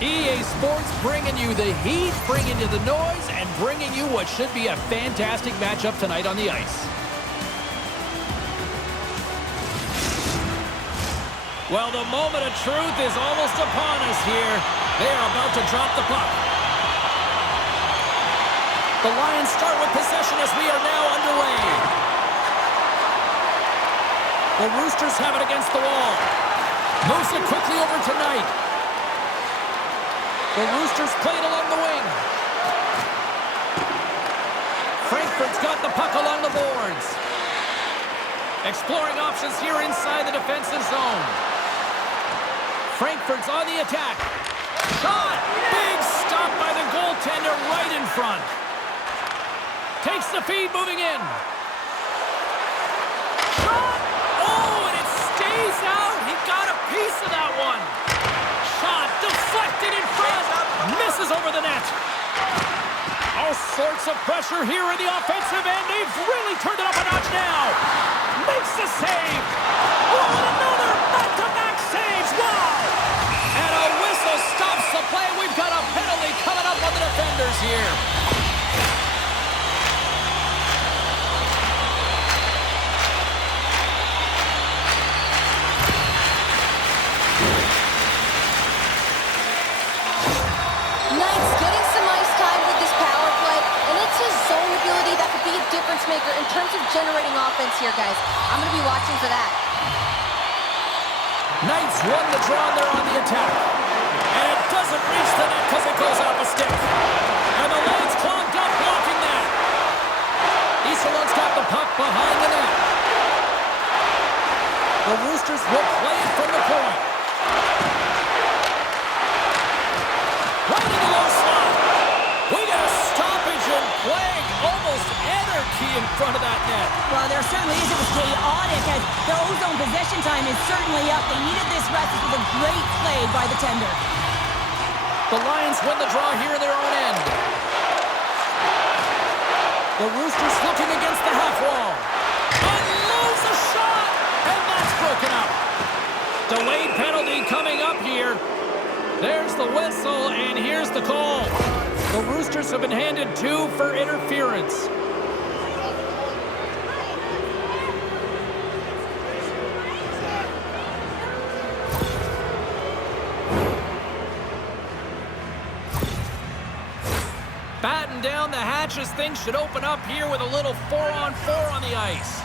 EA Sports bringing you the heat, bringing you the noise, and bringing you what should be a fantastic matchup tonight on the ice. Well, the moment of truth is almost upon us here. They are about to drop the puck. The Lions start with possession as we are now underway. The Roosters have it against the wall. Moves it quickly over to Knight. The Roosters play it along the wing. Frankfurt's got the puck along the boards. Exploring options here inside the defensive zone. Frankfurt's on the attack. Shot! Big stop by the goaltender right in front. Takes the feed, moving in. Shot! Oh, and it stays out. He got a piece of that one. Shot deflected in front. Misses over the net. All sorts of pressure here in the offensive end. They've really turned it up a notch now. Makes the save. Oh, and another back-to-back saves. Wow! And a whistle stops the play. We've got a penalty coming up on the defenders here. Difference maker in terms of generating offense here, guys. I'm going to be watching for that. Knights won the draw there on the attack. And it doesn't reach the net because it goes off a stick. And the lane's clogged up blocking that. Iserlohn's got the puck behind the net. The Roosters will play it from the point. Right in the low slot. We got a stoppage in play. Almost anarchy in front of that net. Well, there certainly is. It was chaotic as their ozone possession time is certainly up. They needed this rest. It was a great play by the tender. The Lions win the draw here in their own end. The Roosters looking against the half wall. Unloads a shot, and that's broken up. Delayed penalty coming up here. There's the whistle, and here's the call. The Roosters have been handed 2 for interference. Batten down the hatches. Things should open up here with a little 4-on-4 on the ice.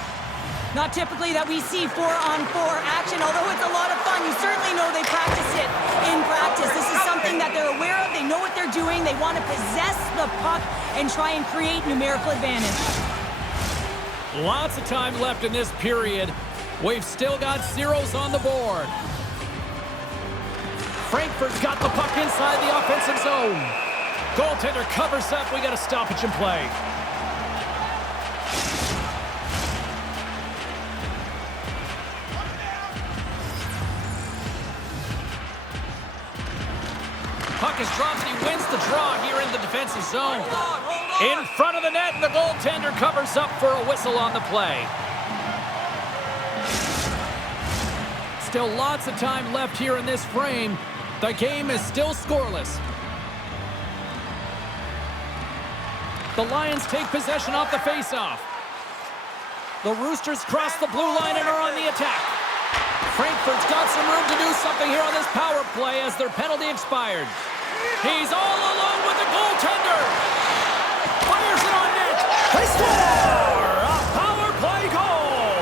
Not typically that we see 4-on-4 action, although it's a lot of fun. You certainly know they practice it in practice. This is something that they're aware of. They know what they're doing. They want to possess the puck and try and create numerical advantage. Lots of time left in this period. We've still got zeros on the board. Frankfurt's got the puck inside the offensive zone. Goaltender covers up. We got a stoppage in play. Puck is dropped and he wins the draw here in the defensive zone. In front of the net, and the goaltender covers up for a whistle on the play. Still lots of time left here in this frame. The game is still scoreless. The Lions take possession off the faceoff. The Roosters cross the blue line and are on the attack. Frankfurt's got some room to do something here on this power play as their penalty expired. He's all alone with the goaltender. Fires it on net. They score! A power play goal!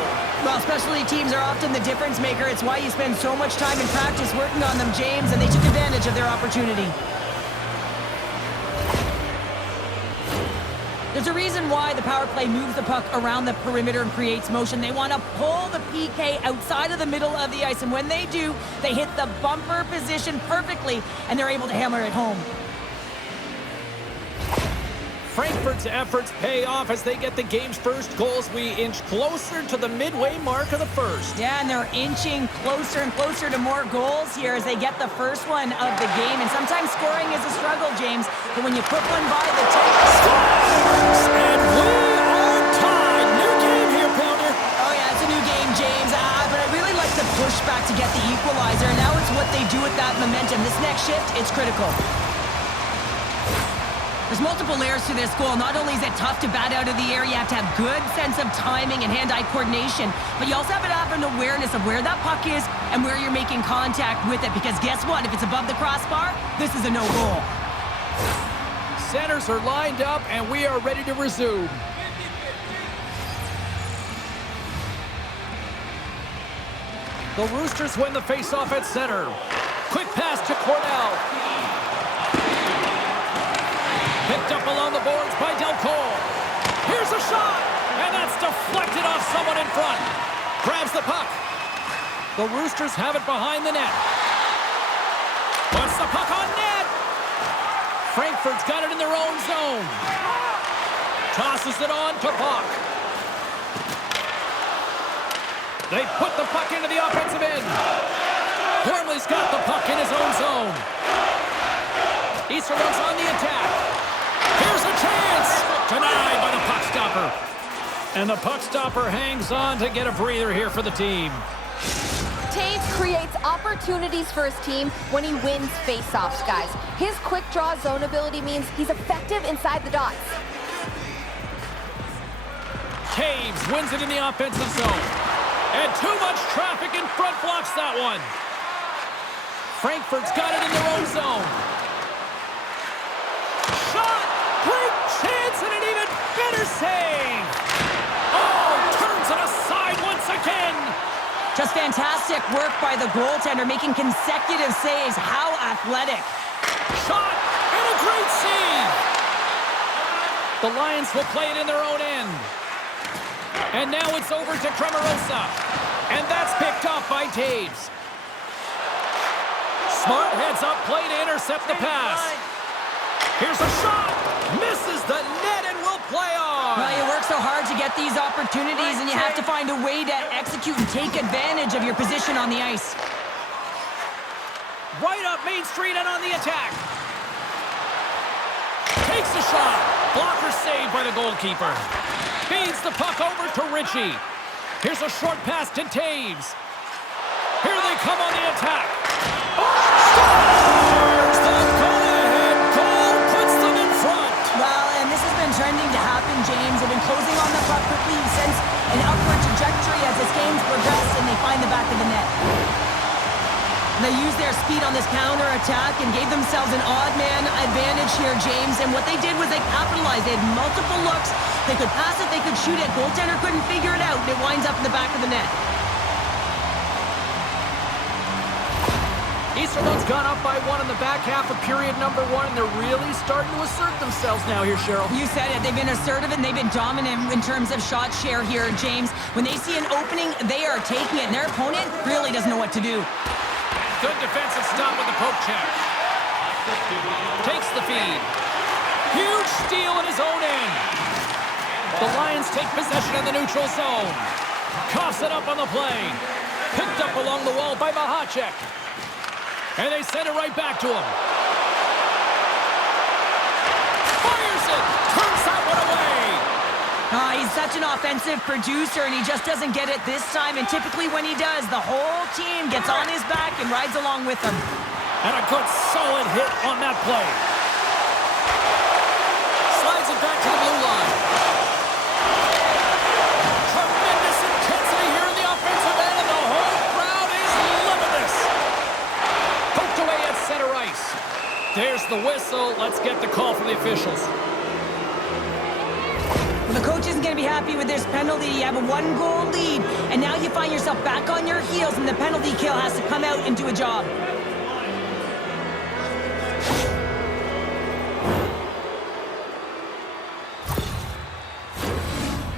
Well, specialty teams are often the difference maker. It's why you spend so much time in practice working on them, James, and they took advantage of their opportunity. There's a reason why the power play moves the puck around the perimeter and creates motion. They want to pull the PK outside of the middle of the ice, and when they do, they hit the bumper position perfectly, and they're able to hammer it home. Frankfurt's efforts pay off as they get the game's first goals. We inch closer to the midway mark of the first. Yeah, and they're inching closer and closer to more goals here as they get the first one of the game. And sometimes scoring is a struggle, James, but when you put one by the tape... Scores! And we are tied. New game here, Pounder. Oh, yeah, it's a new game, James. But I really like the push back to get the equalizer. And now it's what they do with that momentum. This next shift, it's critical. There's multiple layers to this goal. Not only is it tough to bat out of the air, you have to have good sense of timing and hand-eye coordination, but you also have to have an awareness of where that puck is and where you're making contact with it. Because guess what? If it's above the crossbar, this is a no-goal. Centers are lined up, and we are ready to resume. The Roosters win the face-off at center. Quick pass to Cornel. Picked up along the boards by Delcourt. Here's a shot, and that's deflected off someone in front. Grabs the puck. The Roosters have it behind the net. Puts the puck on net. Frankfurt's got it in their own zone. Tosses it on to Puck. They put the puck into the offensive end. Cornel's got the puck in his own zone. Iserlohn's on the attack. Here's a chance! Denied by the puck stopper. And the puck stopper hangs on to get a breather here for the team. Toews creates opportunities for his team when he wins face-offs, guys. His quick draw zone ability means he's effective inside the dots. Toews wins it in the offensive zone. And too much traffic in front blocks that one. Frankfurt's got it in their own zone. Shot! Great chance and an even better save! Oh, turns it aside once again! Just fantastic work by the goaltender, making consecutive saves. How athletic. Shot and a great save! The Lions will play it in their own end. And now it's over to Cremarosa. And that's picked off by Toews. Smart heads up play to intercept the pass. Here's a shot. Misses the net and will play on. Well, you work so hard to get these opportunities, and you have to find a way to execute and take advantage of your position on the ice. Right up Main Street and on the attack. Takes a shot. Blocker saved by the goalkeeper. Feeds the puck over to Ritchie. Here's a short pass to Toews. Here they come on the attack. Oh, scores! The go-ahead goal puts them in front. Well, and this has been trending to happen, James. They've been closing on the puck quickly since an upward trajectory as this game's progressed, and they find the back of the net. They used their speed on this counter-attack and gave themselves an odd-man advantage here, James. And what they did was they capitalized. They had multiple looks. They could pass it, they could shoot it. Goaltender couldn't figure it out, and it winds up in the back of the net. Iserlohn's gone up by one in the back half of period number one, and they're really starting to assert themselves now here, Cheryl. You said it. They've been assertive, and they've been dominant in terms of shot share here, James. When they see an opening, they are taking it, and their opponent really doesn't know what to do. Good defensive stop with the poke check. Takes the feed. Huge steal in his own end. The Lions take possession in the neutral zone. Coughs it up on the play. Picked up along the wall by Machacek. And they send it right back to him. Fires it. Turns that one away. He's such an offensive producer, and he just doesn't get it this time. And typically when he does, the whole team gets on his back and rides along with him. And a good solid hit on that play. Slides it back to the blue line. Tremendous intensity here in the offensive end, and the whole crowd is loving this. Poked away at center ice. There's the whistle. Let's get the call from the officials. Well, the coach isn't going to be happy with this penalty. You have a one-goal lead, and now you find yourself back on your heels, and the penalty kill has to come out and do a job.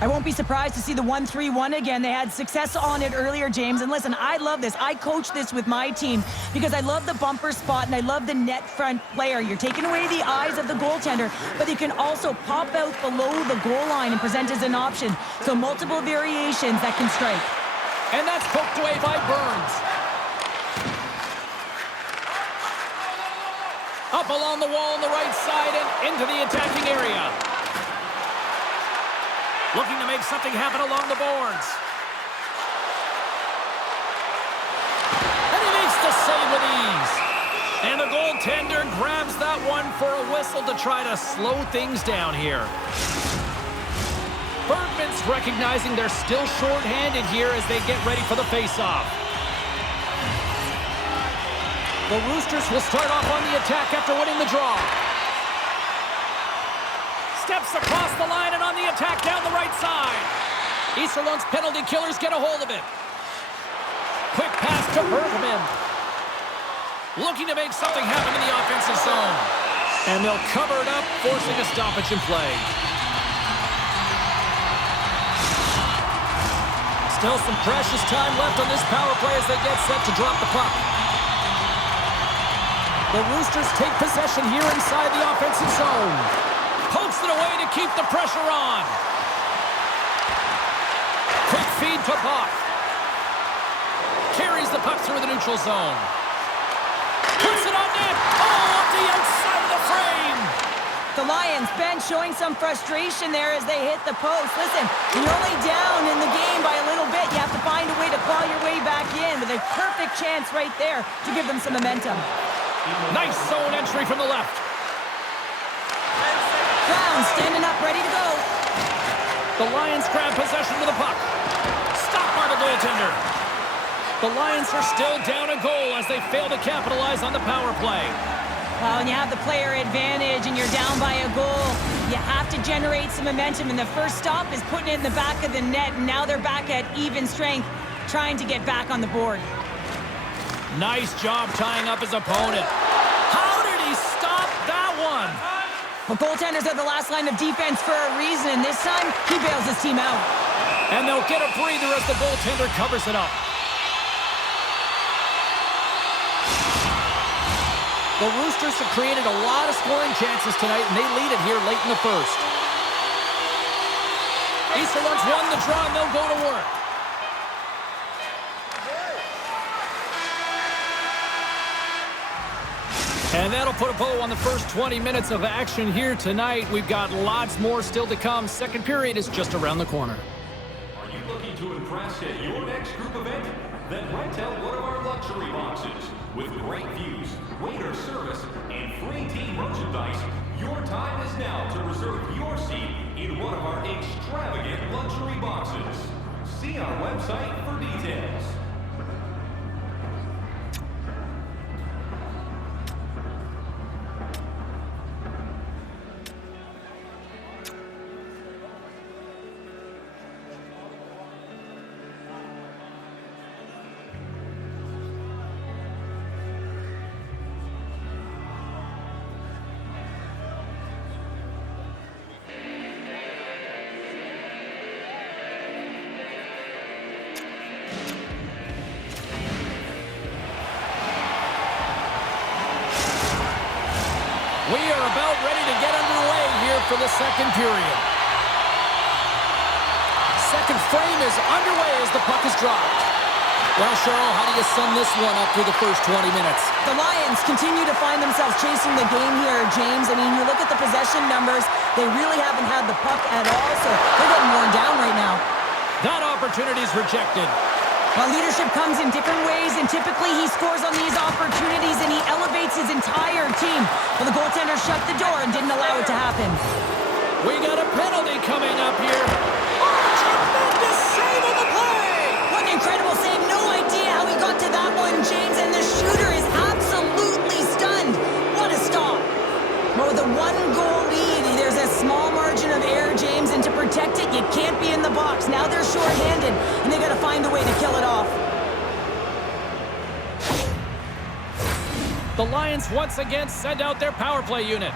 I won't be surprised to see the 1-3-1 again. They had success on it earlier, James. And listen, I love this. I coach this with my team because I love the bumper spot and I love the net front player. You're taking away the eyes of the goaltender, but they can also pop out below the goal line and present as an option. So multiple variations that can strike. And that's poked away by Burns. Up along the wall on the right side and into the attacking area. Looking to make something happen along the boards. And the goaltender grabs that one for a whistle to try to slow things down here. Bergman's recognizing they're still short-handed here as they get ready for the face-off. The Roosters will start off on the attack after winning the draw. Steps across the line and on the attack down the right side. Iserlohn's penalty killers get a hold of it. Quick pass to Bergman. Looking to make something happen in the offensive zone. And they'll cover it up, forcing a stoppage in play. Still some precious time left on this power play as they get set to drop the puck. The Roosters take possession here inside the offensive zone. Pokes it away to keep the pressure on. Quick feed to Buck. Carries the puck through the neutral zone. Puts it on net. Oh, up the outside of the frame. The Lions bench showing some frustration there as they hit the post. Listen, you're only down in the game by a little bit. You have to find a way to claw your way back in with a perfect chance right there to give them some momentum. Nice zone entry from the left. Brown standing up, ready to go. The Lions grab possession with the puck. Stopped by the goaltender. The Lions are still down a goal as they fail to capitalize on the power play. Well, when you have the player advantage and you're down by a goal, you have to generate some momentum. And the first stop is putting it in the back of the net. And now they're back at even strength, trying to get back on the board. Nice job tying up his opponent. How did he stop that one? Well, goaltenders are the last line of defense for a reason, and this time, he bails his team out. And they'll get a breather as the goaltender covers it up. The Roosters have created a lot of scoring chances tonight, and they lead it here late in the first. Iserlohn's won the draw, and they'll go to work. And that'll put a bow on the first 20 minutes of action here tonight. We've got lots more still to come. Second period is just around the corner. Are you looking to impress at your next group event? Then rent out one of our luxury boxes. With great views, waiter service, and free team merchandise, your time is now to reserve your seat in one of our extravagant luxury boxes. See our website for details. We are about ready to get underway here for the second period. Second frame is underway as the puck is dropped. Well, Cheryl, how do you sum this one up through the first 20 minutes? The Lions continue to find themselves chasing the game here, James. I mean, you look at the possession numbers, they really haven't had the puck at all, so they're getting worn down right now. That opportunity is rejected. Well, leadership comes in different ways, and typically he scores on these opportunities, and he elevates his entire team. Well, the goaltender shut the door and didn't allow it to happen. We got a penalty coming up here. Oh, tremendous save on the play! What an incredible save. No idea how he got to that one, James, and the shooter is absolutely stunned. What a stop. Well, with a one-goal lead, there's a small margin of error, James, and to protect it, you can't be in the box. Now they're short-handed, and they got to find a way to kill it off. The Lions once again send out their power play unit.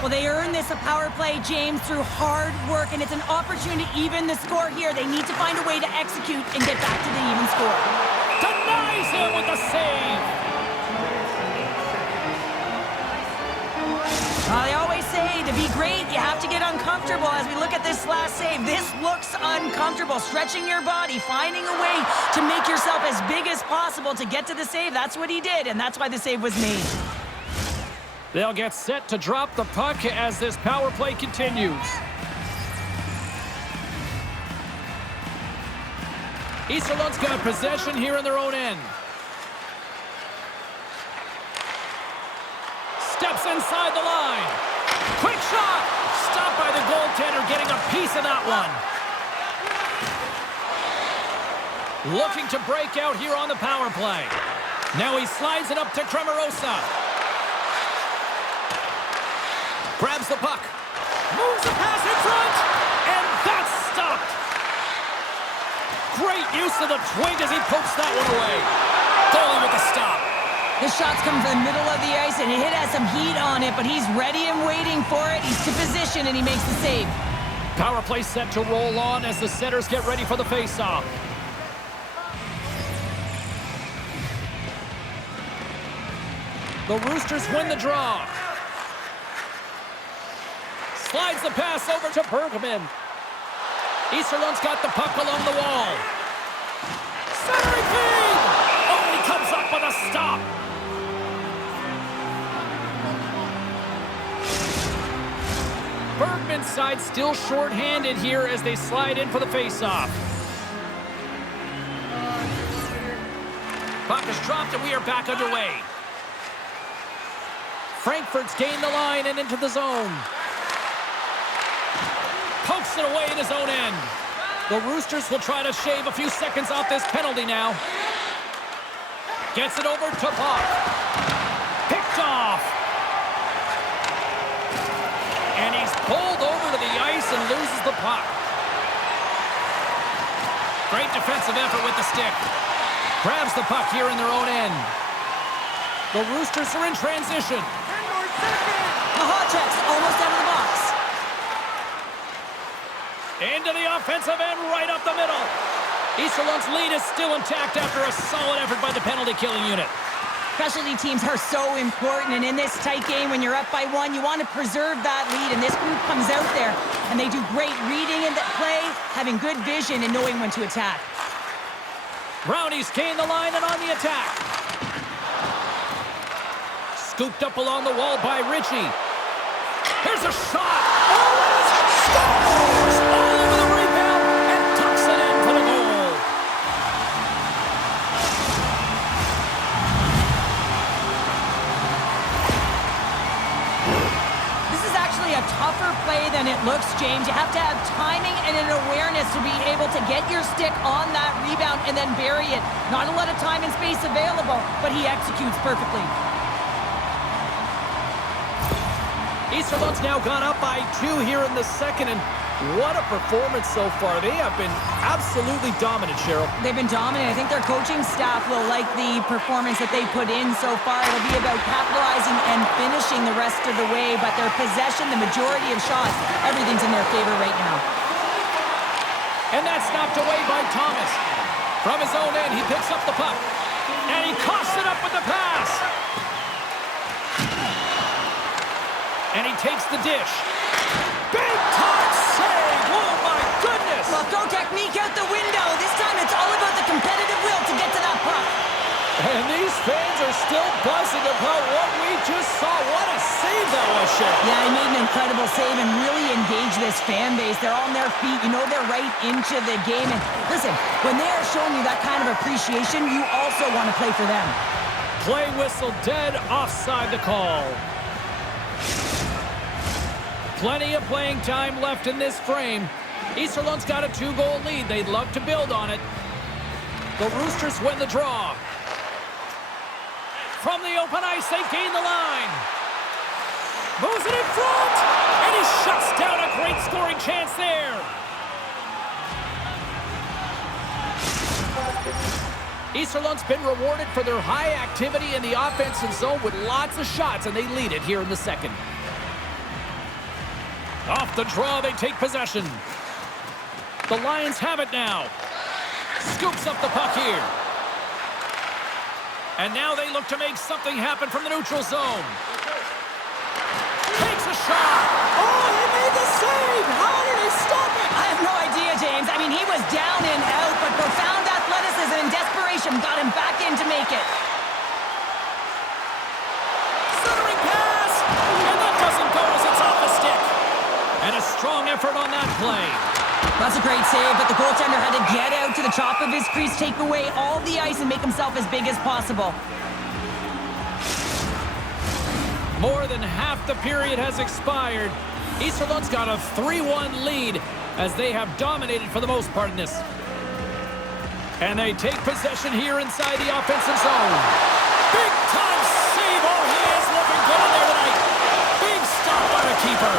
Well, they earn this a power play, James, through hard work, and it's an opportunity to even the score here. They need to find a way to execute and get back to the even score. Denies him with the save. They always say to be great, you have to get uncomfortable. As we look at this last save, this looks uncomfortable. Stretching your body, finding a way to make yourself as big as possible to get to the save. That's what he did, and that's why the save was made. They'll get set to drop the puck as this power play continues. Iserlohn's got possession here in their own end. steps inside the line. Quick shot! Stopped by the goaltender, getting a piece of that one. Looking to break out here on the power play. Now he slides it up to Cremarosa. Grabs the puck. Moves the pass in front. And that's stopped. Great use of the twink as he pokes that one away. Goalie with the stop. The shot's coming from the middle of the ice, and it has some heat on it, but he's ready and waiting for it. He's to position, and he makes the save. Power play set to roll on as the setters get ready for the face-off. The Roosters win the draw. Slides the pass over to Bergman. Iserlohn's got the puck along the wall. Centering feed! Only comes up with a stop. Bergman's side still short-handed here as they slide in for the face-off. Puck is dropped and we are back underway. Frankfurt's gained the line and into the zone. Pokes it away in his own end. The Roosters will try to shave a few seconds off this penalty now. Gets it over to Puck. Picked off. And he's pulled over to the ice and loses the puck. Great defensive effort with the stick. Grabs the puck here in their own end. The Roosters are in transition. Machacek's almost out of the box. Into the offensive end, right up the middle. Iserlohn's lead is still intact after a solid effort by the penalty-killing unit. Specialty teams are so important, and in this tight game, when you're up by one, you want to preserve that lead, and this group comes out there, and they do great reading in that play, having good vision and knowing when to attack. Brownies gain the line and on the attack. Scooped up along the wall by Ritchie. Here's a shot. Oh, it's scores! All over the rebound and tucks it in for the goal. This is actually a tougher play than it looks, James. You have to have timing and an awareness to be able to get your stick on that rebound and then bury it. Not a lot of time and space available, but he executes perfectly. Iserlohn's now gone up by 2 here in the second, and what a performance so far. They have been absolutely dominant, Cheryl. They've been dominant. I think their coaching staff will like the performance that they put in so far. It'll be about capitalizing and finishing the rest of the way, but their possession, the majority of shots, everything's in their favor right now. And that's knocked away by Thomas. From his own end, he picks up the puck, and he coughs it up with the pass. And he takes the dish. Big time save! Oh my goodness! Well, go technique out the window. This time it's all about the competitive will to get to that puck. And these fans are still buzzing about what we just saw. What a save that was, Cheryl. Yeah, he made an incredible save and really engaged this fan base. They're on their feet. You know they're right into the game. And listen, when they are showing you that kind of appreciation, you also want to play for them. Play whistle dead, offside the call. Plenty of playing time left in this frame. Iserlohn's got a 2-goal lead. They'd love to build on it. The Roosters win the draw. From the open ice, they gain the line. Moves it in front, and he shuts down a great scoring chance there. Iserlohn's been rewarded for their high activity in the offensive zone with lots of shots, and they lead it here in the second. Off the draw, they take possession. The Lions have it now. Scoops up the puck here. And now they look to make something happen from the neutral zone. Takes a shot. Oh, he made the save. How did he stop it? I have no idea, James. I mean, he was down and out, but profound athleticism and desperation got him back in to make it. Centering pass. And that doesn't go as it's off the stick. And a strong effort on that play. That's a great save, but the goaltender had to get out to the top of his crease, take away all the ice, and make himself as big as possible. More than half the period has expired. Iserlohn's got a 3-1 lead as they have dominated for the most part in this. And they take possession here inside the offensive zone. Big time save. Oh, he is looking good in there tonight. Big stop by the keeper.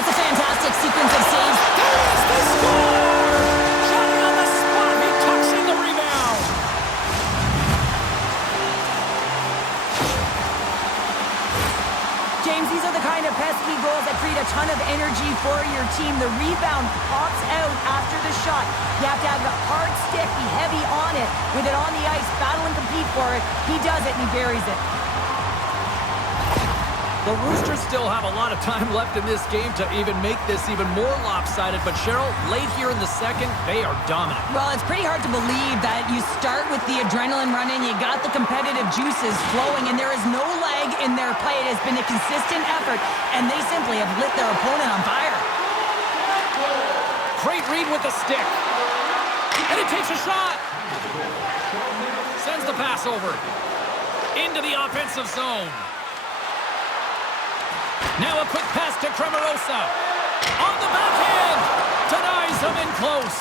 That's a fantastic sequence of saves. There is the score! Johnny on the spot. He tucks in the rebound. James, these are the kind of pesky goals that create a ton of energy for your team. The rebound pops out after the shot. You have to have a hard stick, be heavy on it, with it on the ice, battle and compete for it. He does it and he buries it. The Roosters still have a lot of time left in this game to even make this even more lopsided. But Cheryl, late here in the second, they are dominant. Well, it's pretty hard to believe that you start with the adrenaline running, you got the competitive juices flowing, and there is no lag in their play. It has been a consistent effort, and they simply have lit their opponent on fire. Great read with the stick. And it takes a shot. Sends the pass over. Into the offensive zone. Now a quick pass to Cremarosa. On the backhand. Denies him in close.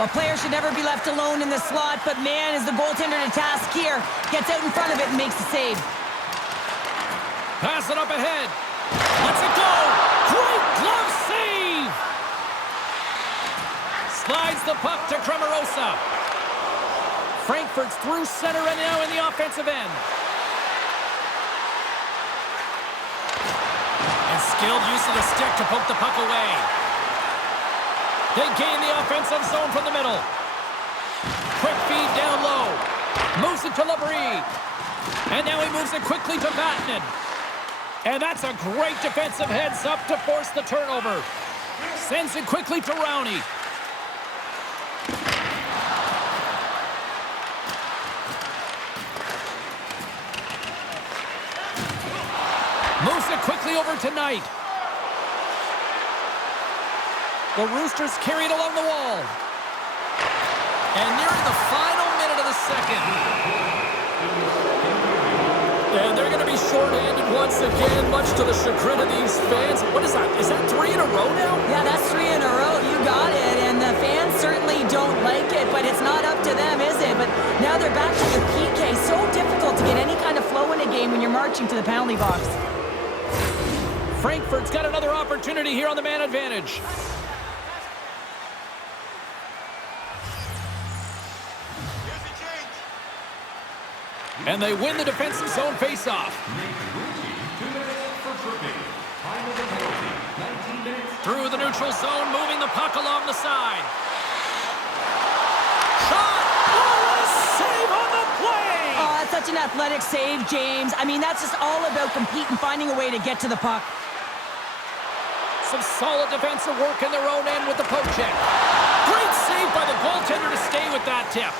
A player should never be left alone in the slot, but man, is the goaltender to task here. Gets out in front of it and makes the save. Pass it up ahead. Lets it go. Great glove save. Slides the puck to Cremarosa. Frankfurt's through center and now in the offensive end. And skilled use of the stick to poke the puck away. They gain the offensive zone from the middle. Quick feed down low. Moves it to Labrie. And now he moves it quickly to Vatanen. And that's a great defensive heads up to force the turnover. Sends it quickly to Rowney. Moves it quickly over to Knight. The Roosters carry it along the wall. And nearing the final minute of the second. And they're going to be shorthanded once again, much to the chagrin of these fans. What is that? Is that 3 in a row now? Yeah, that's 3 in a row. You got it. And the fans certainly don't like it, but it's not up to them, is it? But now they're back to the PK. So difficult to get any kind of flow in a game when you're marching to the penalty box. Frankfurt's got another opportunity here on the man advantage. And they win the defensive zone face-off. Through the neutral zone, moving the puck along the side. Shot! Oh, what a save on the play! Oh, that's such an athletic save, James. I mean, that's just all about competing, finding a way to get to the puck. Some solid defensive work in their own end with the poke check. Great save by the goaltender to stay with that tip.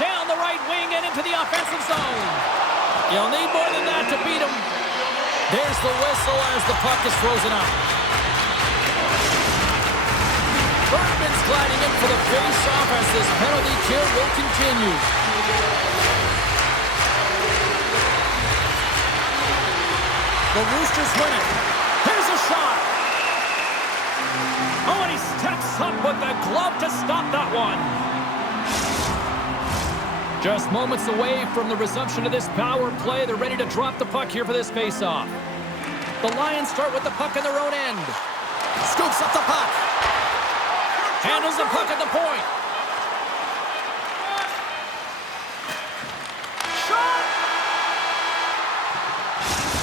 Down the right wing and into the offensive zone. You'll need more than that to beat him. There's the whistle as the puck is frozen up. Bergman's gliding in for the face-off as this penalty kill will continue. The Roosters win it. Here's a shot. Oh, and he steps up with the glove to stop that one. Just moments away from the resumption of this power play. They're ready to drop the puck here for this face-off. The Lions start with the puck in their own end. Scoops up the puck. Handles the puck at the point. Shot!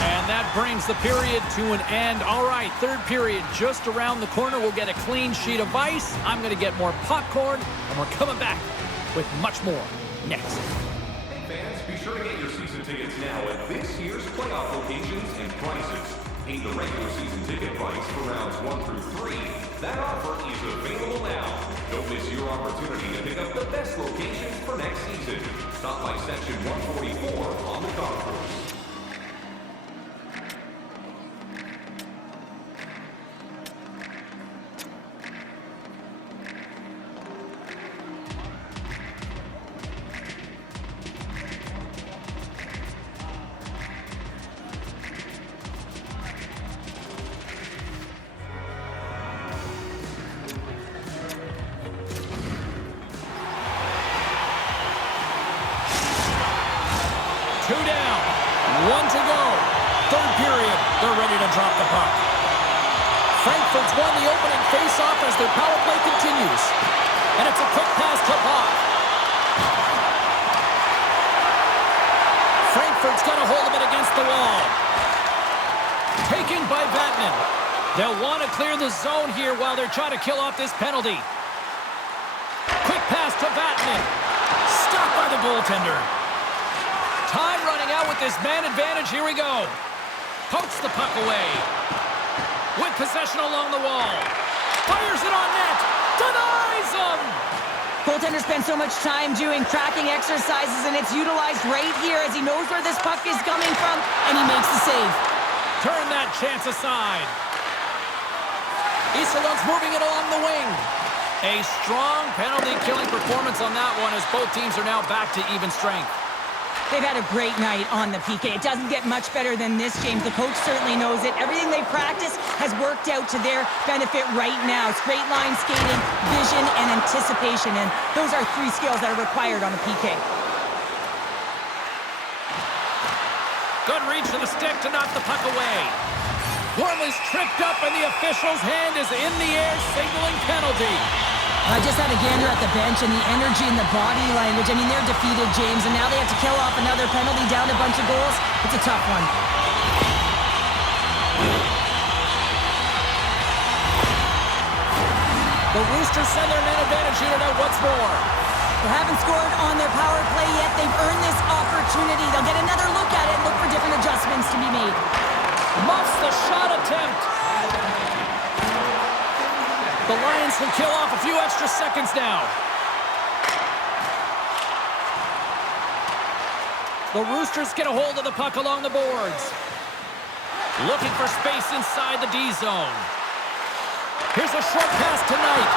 And that brings the period to an end. All right, third period just around the corner. We'll get a clean sheet of ice. I'm going to get more popcorn, and we're coming back with much more next. Hey fans, be sure to get your season tickets now at this year's playoff locations and prices. Pay the regular season ticket price for rounds 1 through 3. That offer is available now. Don't miss your opportunity to pick up the best locations for next season. Stop by section 144 on the concourse. 2 down. 1 to go. Third period. They're ready to drop the puck. Frankfurt's won the opening face-off as their power play continues. And it's a quick pass to Bach. Frankfurt's got a hold of it against the wall. Taken by Vatanen. They'll want to clear the zone here while they're trying to kill off this penalty. Quick pass to Vatanen. Stopped by the goaltender. Time running out with this man advantage. Here we go. Pokes the puck away. With possession along the wall. Fires it on net. Denies him. Goaltender spends so much time doing tracking exercises, and it's utilized right here as he knows where this puck is coming from, and he makes the save. Turn that chance aside. Iserlohn's moving it along the wing. A strong penalty-killing performance on that one as both teams are now back to even strength. They've had a great night on the PK. It doesn't get much better than this, James. The coach certainly knows it. Everything they practice has worked out to their benefit right now. Straight line skating, vision, and anticipation. And those are 3 skills that are required on a PK. Good reach to the stick to knock the puck away. Cornel's tripped up and the official's hand is in the air, signaling penalty. I just had a gander at the bench and the energy and the body language. I mean, they're defeated, James, and now they have to kill off another penalty, down a bunch of goals. It's a tough one. The Roosters send their man advantage unit out once more. They haven't scored on their power play yet. They've earned this opportunity. They'll get another look at it and look for different adjustments to be made. Muffs the shot attempt. The Lions can kill off a few extra seconds now. The Roosters get a hold of the puck along the boards. Looking for space inside the D zone. Here's a short pass to Knight.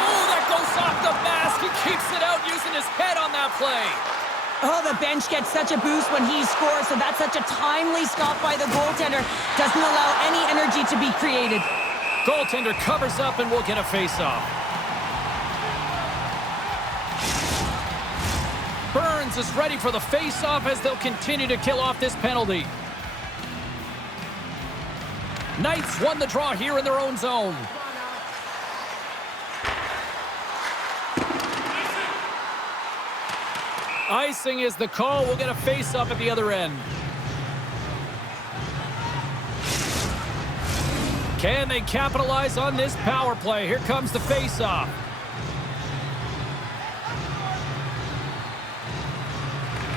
Oh, that goes off the mask. He keeps it out using his head on that play. Oh, the bench gets such a boost when he scores, so that's such a timely stop by the goaltender. Doesn't allow any energy to be created. Goaltender covers up and will get a face-off. Burns is ready for the face-off as they'll continue to kill off this penalty. Knights won the draw here in their own zone. Icing is the call. We'll get a face-off at the other end. Can they capitalize on this power play? Here comes the face-off.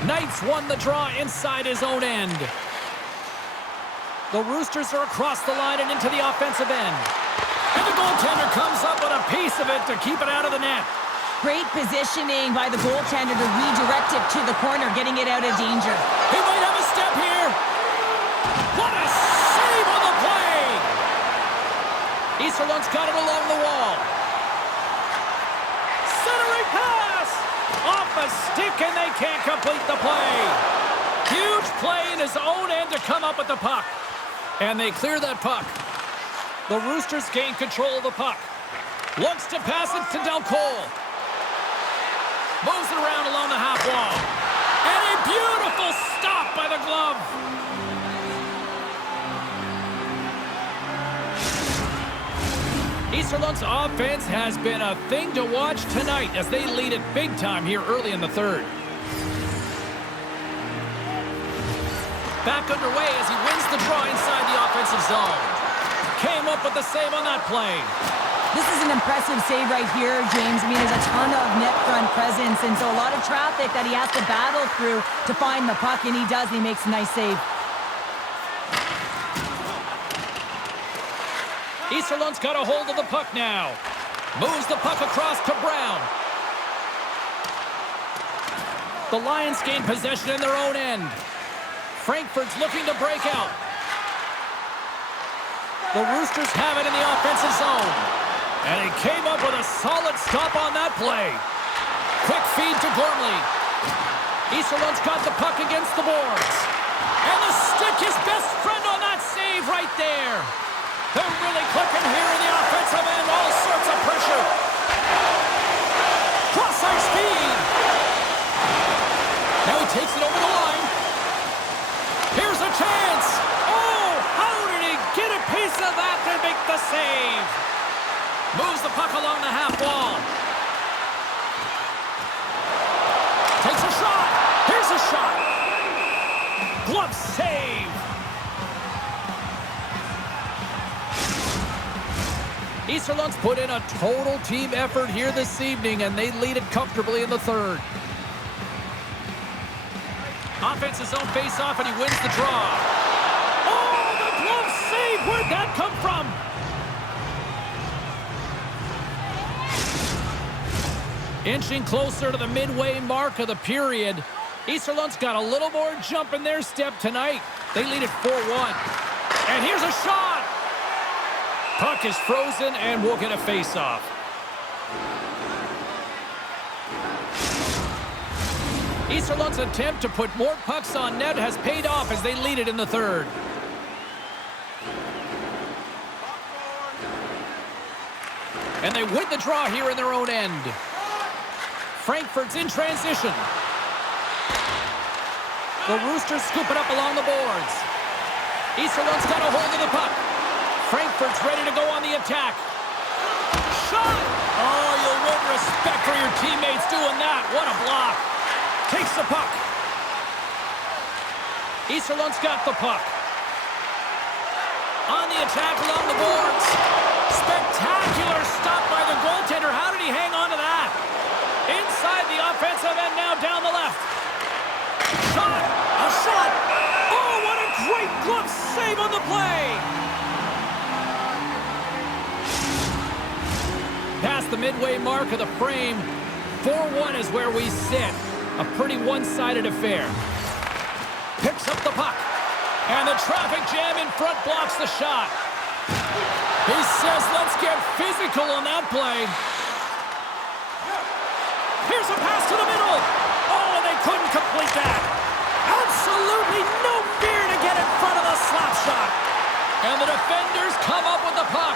Knights won the draw inside his own end. The Roosters are across the line and into the offensive end. And the goaltender comes up with a piece of it to keep it out of the net. Great positioning by the goaltender to redirect it to the corner, getting it out of danger. He might have a step here. What a save on the play! Iserlohn's got it along the wall. Centering pass! Off a stick and they can't complete the play. Huge play in his own end to come up with the puck. And they clear that puck. The Roosters gain control of the puck. Looks to pass it to Del Cole. Moves it around along the half wall. And a beautiful stop by the glove. Iserlohn's offense has been a thing to watch tonight as they lead it big time here early in the third. Back underway as he wins the draw inside the offensive zone. Came up with the save on that play. This is an impressive save right here, James. I mean, there's a ton of net front presence, and so a lot of traffic that he has to battle through to find the puck, and he does. He makes a nice save. Iserlohn's got a hold of the puck now. Moves the puck across to Brown. The Lions gain possession in their own end. Frankfurt's looking to break out. The Roosters have it in the offensive zone. And he came up with a solid stop on that play. Quick feed to Gormley. Iserlohn's got the puck against the boards. And the stick, his best friend on that save right there. They're really clicking here in the offensive end. All sorts of pressure. Cross-ice speed. Now he takes it over the line. save. Moves the puck along the half wall. Takes a shot. Here's a shot. Glove save. Iserlohn's put in a total team effort here this evening, and they lead it comfortably in the third. Offensive zone face-off, and he wins the draw. Oh, the glove save! Where'd that come from? Inching closer to the midway mark of the period. Iserlohn's got a little more jump in their step tonight. They lead it 4-1. And here's a shot! Puck is frozen, and we'll get a face-off. Iserlohn's attempt to put more pucks on net has paid off as they lead it in the third. And they win the draw here in their own end. Frankfurt's in transition. The Roosters scoop it up along the boards. Iserlohn's got a hold of the puck. Frankfurt's ready to go on the attack. Shot! Oh, you'll win respect for your teammates doing that. What a block. Takes the puck. Iserlohn's got the puck. On the attack along the boards. Spectacular stop by the goaltender. How did he hang on to that? Inside the offensive end now down the left. Shot! A shot! Oh, what a great glove save on the play! Past the midway mark of the frame, 4-1 is where we sit. A pretty one-sided affair. Picks up the puck. And the traffic jam in front blocks the shot. He says, let's get physical on that play. Here's a pass to the middle. Oh, and they couldn't complete that. Absolutely no fear to get in front of the slap shot. And the defenders come up with the puck.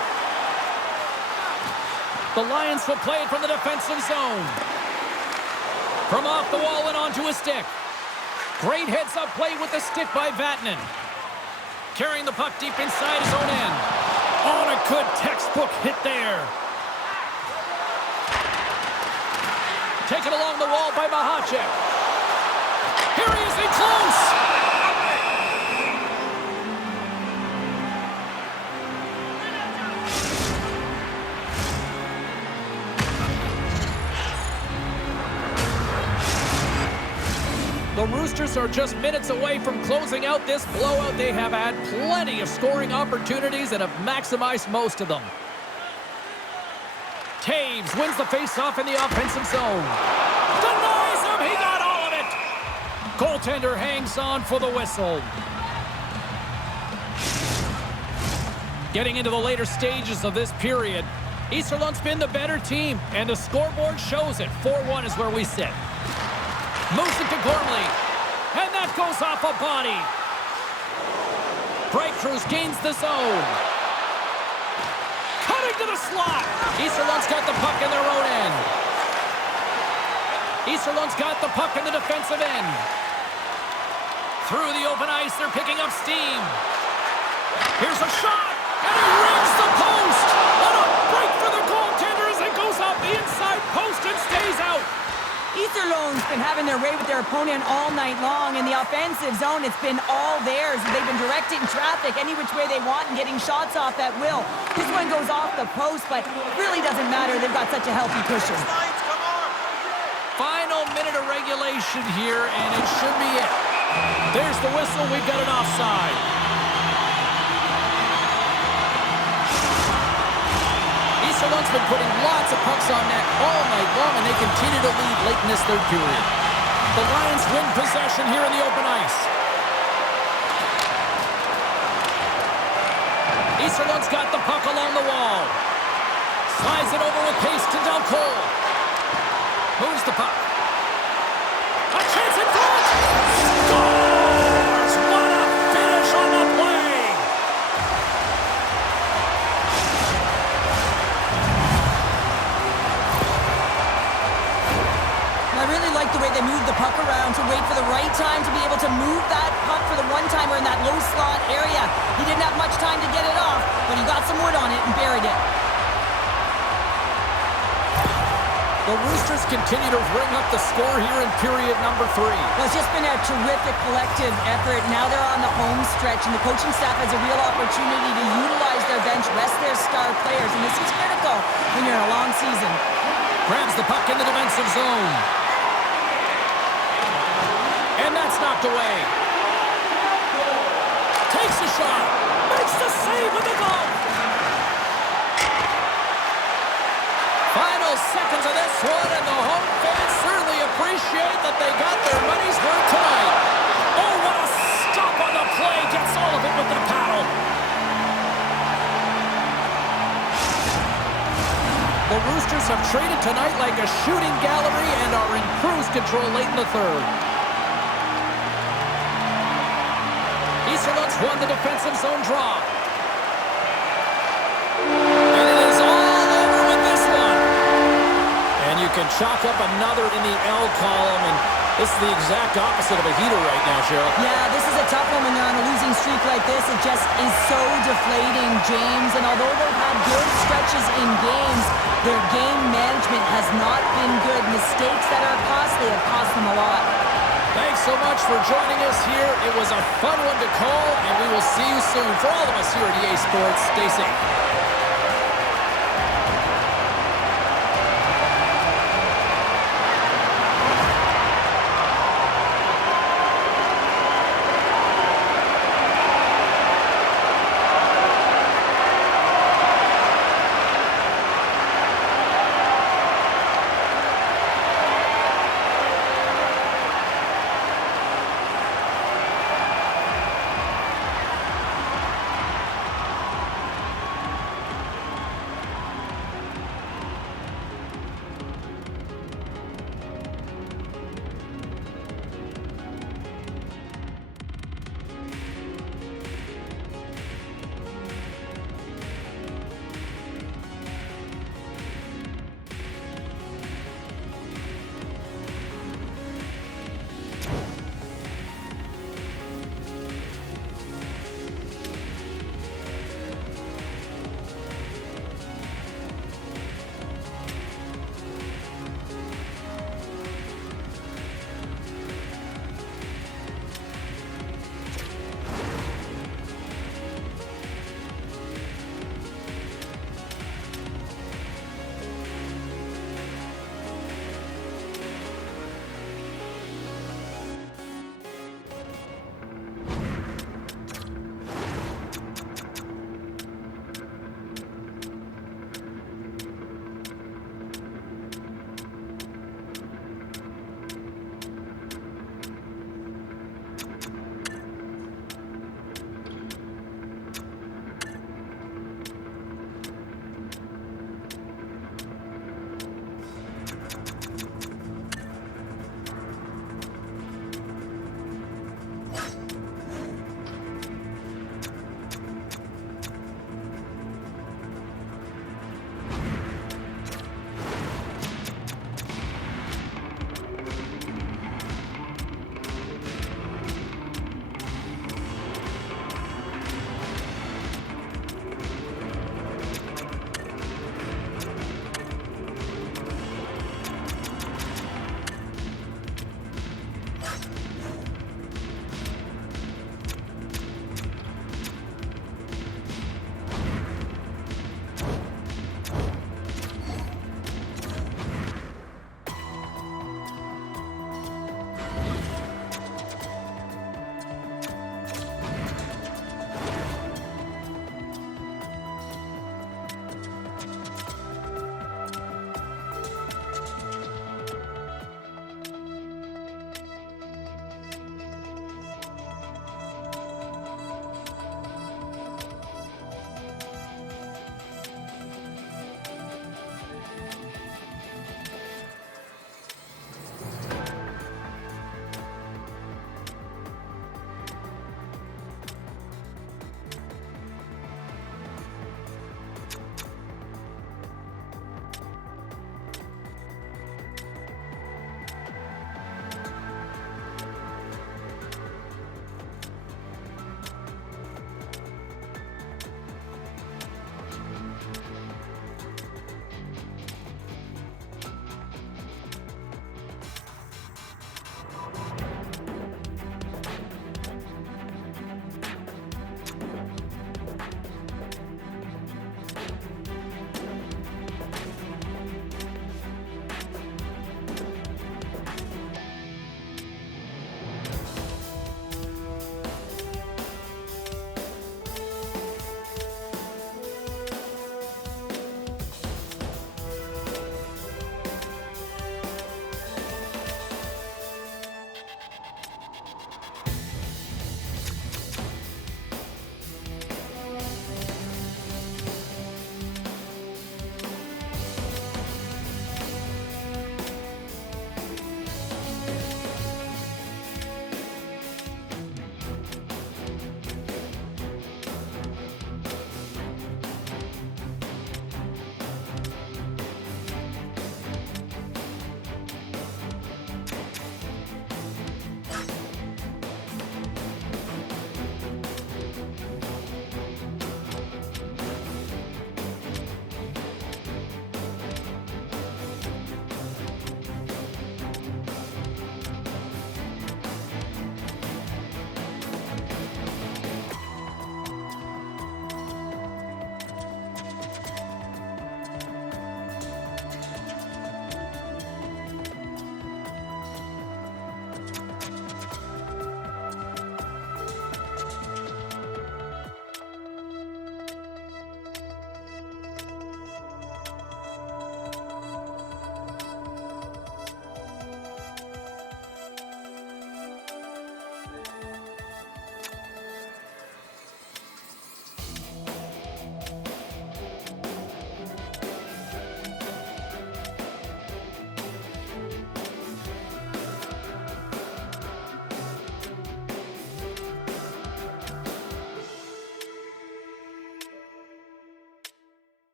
The Lions will play it from the defensive zone. From off the wall and onto a stick. Great heads-up play with the stick by Vatanen. Carrying the puck deep inside his own end. Oh, and a good textbook hit there. Taken along the wall by Machacek. Here he is in close. The Roosters are just minutes away from closing out this blowout. They have had plenty of scoring opportunities and have maximized most of them. Toews wins the faceoff in the offensive zone. Denies him! He got all of it! Goaltender hangs on for the whistle. Getting into the later stages of this period, Iserlohn's been the better team, and the scoreboard shows it. 4-1 is where we sit. Moves it to Cornel, and that goes off a body. Breakthroughs gains the zone. Cutting to the slot. Iserlohn's got the puck in their own end. Iserlohn's got the puck in the defensive end. Through the open ice, they're picking up steam. Here's a shot, and he rings the post. What a break for the goaltender as it goes off the inside post and stays out. Iserlohn's been having their way with their opponent all night long. In the offensive zone, it's been all theirs. They've been directing traffic any which way they want and getting shots off at will. This one goes off the post, but really doesn't matter. They've got such a healthy cushion. Final minute of regulation here, and it should be it. There's the whistle. We've got an offside. Iserlohn's been putting lots of pucks on net all night long, and they continue to lead late in this third period. The Lions win possession here in the open ice. Iserlohn's got the puck along the wall. Slides it over with pace to Drittel. Moves the puck. A chance in front! Scores! What a finish on the play! I really like the way they moved the puck around to wait for the right time to be able to move that puck for the one-timer in that low slot area. He didn't have much time to get it off, but he got some wood on it and buried it. The Roosters continue to ring up the score here in period number 3. Well, it's just been a terrific collective effort. Now they're on the home stretch, and the coaching staff has a real opportunity to utilize their bench, rest their star players, and this is critical when you're in a long season. Grabs the puck in the defensive zone. And that's knocked away. Takes a shot. Makes the save with the goal. Final seconds of this one, and the home fans certainly appreciate that they got their money's worth tonight. Oh, what a stop on the play. Gets all of it with the paddle. The Roosters have traded tonight like a shooting gallery and are in cruise control late in the third. Iserlohn's won the defensive zone draw. And it is all over with this one. And you can chalk up another in the L column, and this is the exact opposite of a heater right now, Cheryl. Yeah, this is a tough one when they're on a losing streak like this. It just is so deflating, James. And although they've had good stretches in games, their game management has not been good. Mistakes that are costly have cost them a lot. Thanks so much for joining us here. It was a fun one to call, and we will see you soon. For all of us here at EA Sports, stay safe.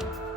puck.